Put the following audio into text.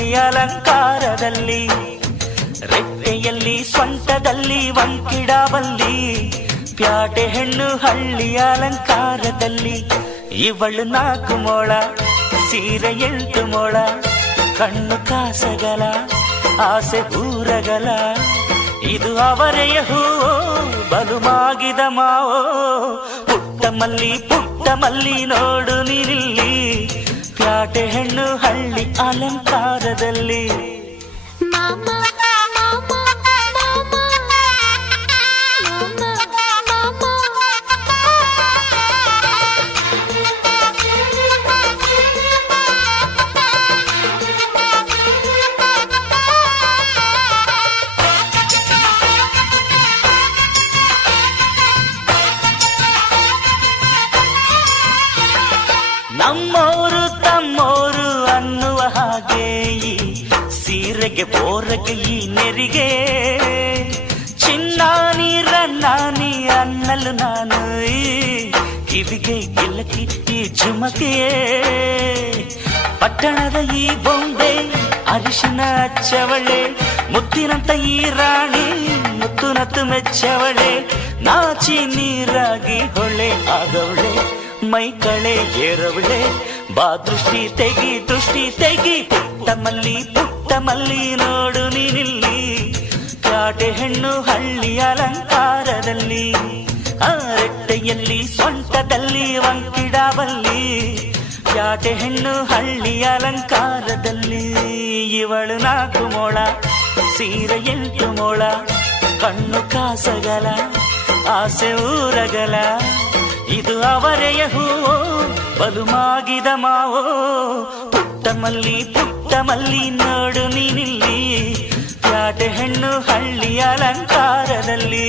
ಹಳ್ಳಿ ಅಲಂಕಾರದಲ್ಲಿ, ರೆಟ್ಟೆಯಲ್ಲಿ ಸ್ವಂಟದಲ್ಲಿ ವಂಕಿಡಾವಲ್ಲಿ, ಪ್ಯಾಟೆ ಹೆಣ್ಣು ಹಳ್ಳಿ ಅಲಂಕಾರದಲ್ಲಿ. ಇವಳು 4 ಮೊಳ, ಸೀರೆ 8 ಮೊಳ, ಕಣ್ಣು ಕಾಸಗಲ, ಆಸೆ ಊರಗಲ. ಇದು ಅವರೆಯ ಹೂವೋ, ಬಲು ಮಾಗಿದ ಮಾವೋ. ಪುಟ್ಟ ಮಲ್ಲಿ ನೋಡು ನೀನಿಲ್ಲಿ, ಪ್ಯಾಟೆ ಹೆಣ್ಣು ಹಳ್ಳಿ ಅಲಂಕಾರದಲ್ಲಿ. ನಮ್ಮೋರು ತಮ್ಮೋರು ಅನ್ನುವ ಹಾಗೆ ಈ ಸೀರೆಗೆ ಬೋರಗೆ ಈ ನೆರಿಗೆ, ಚಿನ್ನಾನಿ ರನ್ನಾನಿ ಅನ್ನಲು ನಾನು ಈ ಕಿವಿಗೆ ಗಿಲಕಿ ಈ ಝುಮಕೆಯೇ. ಪಟ್ಟಣದ ಈ ಬೊಂಬೆ ಅರಿಶಿನ ಹಚ್ಚವಳೆ, ಮುತ್ತಿನಂತ ಈ ರಾಣಿ ಮುತ್ತುನತ್ತು ಮೆಚ್ಚವಳೆ. ನಾಚಿ ನೀರಾಗಿ ಹೊಳೆ ಆಗವಳೆ, ಮೈ ಕಳೆ ಏರವಳೆ. ಬಾ ದೃಷ್ಟಿ ತೆಗಿ, ಪುಟ್ಟ ಮಲ್ಲಿ ನೋಡು ನೀನಿಲ್ಲಿ, ಪ್ಯಾಟೆ ಹೆಣ್ಣು ಹಳ್ಳಿ ಅಲಂಕಾರದಲ್ಲಿ. ರೆಟ್ಟೆಯಲ್ಲಿ ಸೊಂಟದಲ್ಲಿ ವಂಕಿಡಾವಲ್ಲಿ, ಪ್ಯಾಟೆ ಹೆಣ್ಣು ಹಳ್ಳಿ ಅಲಂಕಾರದಲ್ಲಿ. ಇವಳು 4 ಮೊಳ, ಸೀರೆ 8 ಮೊಳ, ಕಣ್ಣು ಕಾಸಗಲ, ಆಸೆ ಊರಗಲ. ಇದು ಅವರೆಯ ಹೂವೋ, ಬಲು ಮಾಗಿದ ಮಾವೋ. ಪುಟ್ಟ ಮಲ್ಲಿ ನೋಡು ನೀನಿಲ್ಲಿ, ಪ್ಯಾಟೆ ಹೆಣ್ಣು ಹಳ್ಳಿ ಅಲಂಕಾರದಲ್ಲಿ.